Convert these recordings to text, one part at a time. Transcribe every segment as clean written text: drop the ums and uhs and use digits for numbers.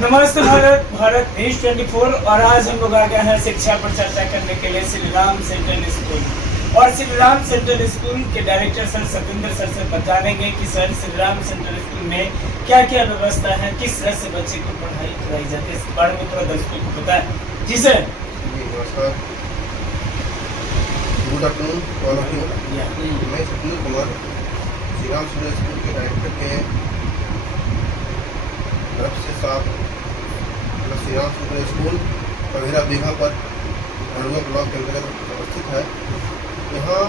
नमस्ते भारत, भारत न्यूज 24। और आज हम लोग आ गए हैं शिक्षा पर चर्चा करने के लिए श्री राम सेंट्रल स्कूल। और श्री राम सेंट्रल स्कूल के डायरेक्टर सर सतेंद्र सर से बताएंगे कि sir Shri Ram central school में क्या क्या व्यवस्था है, किस तरह से बच्चे को पढ़ाई कराई जाती है, इस बारे में थोड़ा दर्शकों को बताएं। जी सर। नमस्कार, good afternoon all of you. मैं सतेंद्र कुमार श्री राम सेंट्रल स्कूल के डायरेक्टर के तरफ से साफ श्री राम सेंट्रल स्कूल पवेरा बीघा पर हड़ुआ ब्लॉक के अंतर्गत अवस्थित है। यहाँ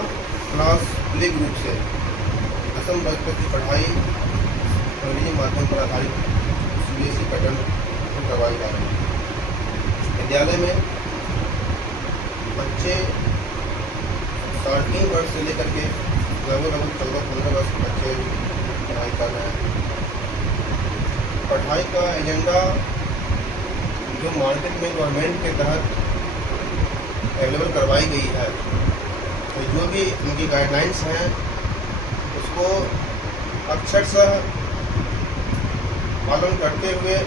क्लास प्ले ग्रुप से 10वीं वर्ग तक की पढ़ाई अंग्रेजी माध्यम पर आधारित CBSE पैटर्न पर करवाई जा रही है। विद्यालय में बच्चे 3.5 वर्ष से लेकर के लगभग 14-15 वर्ष के बच्चे पढ़ाई कर रहे हैं। पढ़ाई का एजेंडा जो मार्केट में गवर्नमेंट के तहत अवेलेबल करवाई गई है, तो जो भी उनकी गाइडलाइंस हैं उसको अक्षरशः पालन करते हुए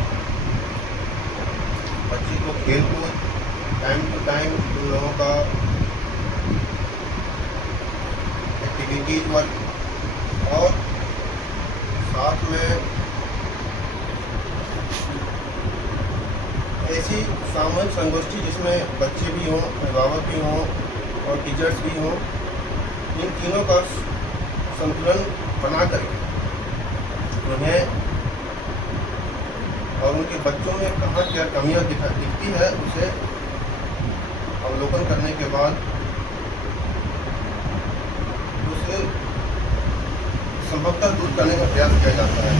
बच्चे को खेल कूद टाइम टू टाइम उन लोगों का एक्टिविटीज वर्क और साथ में ऐसी सामूहिक संगोष्ठी जिसमें बच्चे भी हों, अभिभावक भी हों और टीचर्स भी हों, इन तीनों का संतुलन बना करके उन्हें और उनके बच्चों में कहाँ क्या कमियाँ दिखती है उसे अवलोकन करने के बाद उसे संभवतः दूर करने का प्रयास किया जाता है।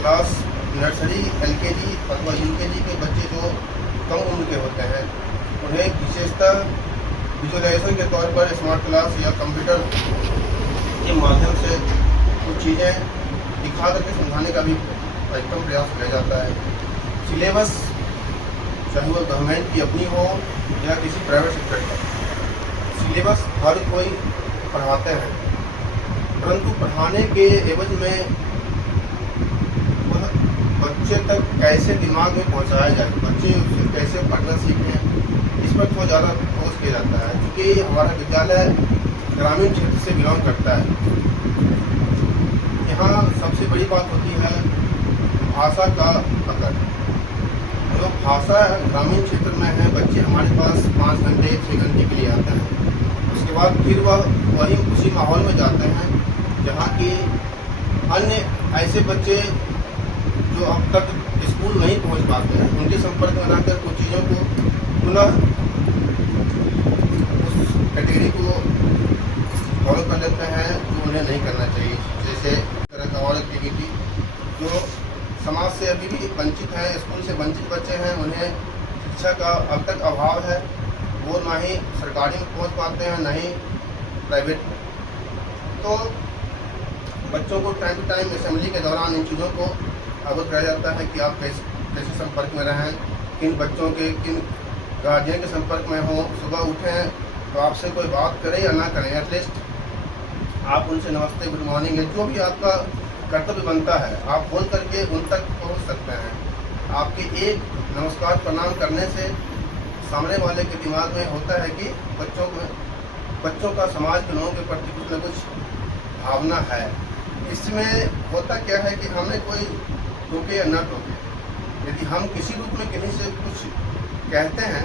क्लास नर्सरी, LKG अथवा UKG के बच्चे जो कम उम्र के होते हैं उन्हें विशेषतः विजुअलाइजेशन के तौर पर स्मार्ट क्लास या कंप्यूटर के माध्यम से कुछ चीज़ें दिखा करके समझाने का भी अधिकतम प्रयास किया जाता है। सिलेबस चाहे वो गवर्नमेंट की अपनी हो या किसी प्राइवेट सेक्टर का, सिलेबस हर कोई पढ़ाते हैं, परंतु पढ़ाने के एवज में बच्चे तक कैसे दिमाग में पहुंचाया जाए, बच्चे उसे कैसे पढ़ना सीखें, इस पर थोड़ा ज़्यादा फोकस किया जाता है। क्योंकि हमारा विद्यालय ग्रामीण क्षेत्र से बिलोंग करता है। यहाँ सबसे बड़ी बात होती है भाषा का पकड़। जो भाषा ग्रामीण क्षेत्र में है, बच्चे हमारे पास 5 घंटे 6 घंटे के लिए आते हैं, उसके बाद फिर वह वही उसी माहौल में जाते हैं जहाँ की अन्य ऐसे बच्चे जो अब तक स्कूल नहीं पहुंच पाते हैं, उनके संपर्क में आकर कुछ चीज़ों को पुनः उस कैटेगरी को फॉलो कर लेते हैं जो उन्हें नहीं करना चाहिए। जैसे तरह का और एक्टिविटी जो समाज से अभी भी वंचित हैं, स्कूल से वंचित बच्चे हैं, उन्हें शिक्षा का अब तक अभाव है, वो ना ही सरकारी में पहुँच पाते हैं ना ही प्राइवेट में। तो बच्चों को टाइम टू टाइम असेंबली के दौरान इन चीज़ों को अवगत कराया जाता है कि आप कैसे संपर्क में रहें, किन बच्चों के किन गार्जियन के संपर्क में हों। सुबह उठें तो आपसे कोई बात करें या ना करें, एटलीस्ट आप उनसे नमस्ते गुड मॉर्निंग है, जो भी आपका कर्तव्य बनता है आप बोल करके उन तक पहुंच सकते हैं। आपके एक नमस्कार प्रणाम करने से सामने वाले के दिमाग में होता है कि बच्चों का समाज के लोगों के प्रति कुछ न कुछ भावना है। इसमें होता क्या है कि हमें कोई टोके या न टोके, यदि हम किसी रूप में कहीं से कुछ कहते हैं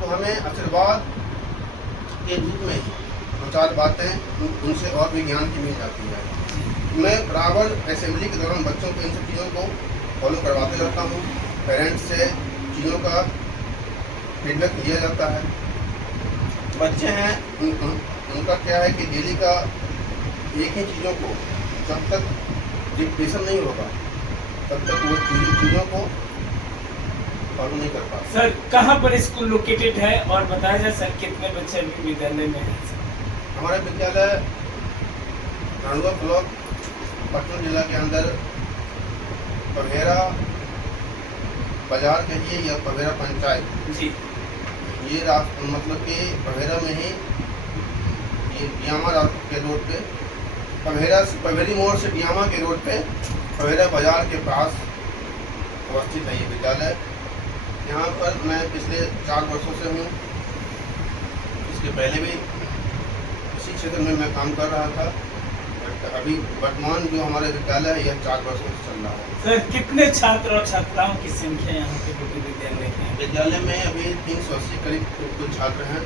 तो हमें आशीर्वाद के रूप में ही 2-4 बातें उनसे और भी ज्ञान की मिल जाती है। मैं बराबर असेंबली के दौरान बच्चों को इन सब चीज़ों को फॉलो करवाते रहता हूँ। पेरेंट्स से चीज़ों का फीडबैक लिया जाता है। बच्चे हैं उनका क्या है कि डेली का एक ही चीज़ों को जब तक डिप्रेशन नहीं होगा तब तक वो चीज़ों को फॉलो नहीं कर पाते। सर कहाँ पर स्कूल लोकेटेड है और बताया जाए सर कितने बच्चे अभी विद्यालय में हैं? हमारा विद्यालय हड़ुआ ब्लॉक पटना जिला के अंदर पवेरा बाजार कहिए या पवेरा पंचायत जी, ये मतलब कि पवेरा में ही ये बियामा के रोड पे पवेरी मोड़ से बियामा के रोड पे पवेरा बाजार के पास अवस्थित है ये विद्यालय। यहाँ पर मैं पिछले 4 वर्षों से हूँ। इसके पहले भी इसी क्षेत्र में मैं काम कर रहा था, बट अभी वर्तमान जो हमारा विद्यालय है यह 4 वर्षों से चल रहा है। सर कितने छात्र और छात्राओं की संख्या यहाँ पे विद्यालय में? विद्यालय में अभी 380 करीब कुल छात्र हैं,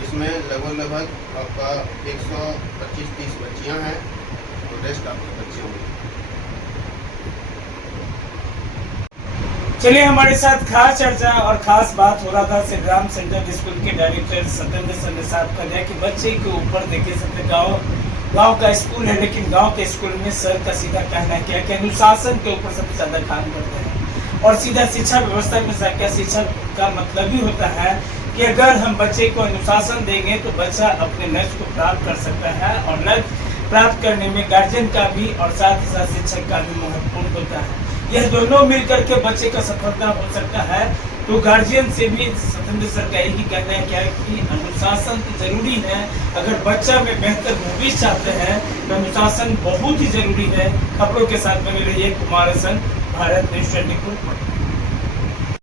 जिसमें लगभग आपका 125-30 बच्चियाँ हैं और रेस्ट आपके बच्चे होंगे। चलिए, हमारे साथ खास चर्चा और खास बात हो रहा था श्री राम सेंट्रल स्कूल के डायरेक्टर सतेंद्र सर साहब का है कि बच्चे के ऊपर देखिए सबसे गांव का स्कूल है, लेकिन गांव के स्कूल में सर का सीधा कहना क्या कि अनुशासन के ऊपर सबसे ज्यादा काम करते हैं। और सीधा शिक्षा व्यवस्था में क्या शिक्षा का मतलब ही होता है कि अगर हम बच्चे को अनुशासन देंगे तो बच्चा अपने लक्ष्य को प्राप्त कर सकता है, और लक्ष्य प्राप्त करने में गार्जियन का भी और साथ ही साथ शिक्षक का भी महत्वपूर्ण होता है। यह दोनों मिलकर के बच्चे का सफलता हो सकता है। तो गार्जियन से भी सतेंद्र सर का यही कहना है क्या कि अनुशासन तो जरूरी है। अगर बच्चा में बेहतर भविष्य चाहते हैं तो अनुशासन बहुत ही जरूरी है। खबरों के साथ बने रहिए। कुमार हसन, भारत न्यूज़ 24।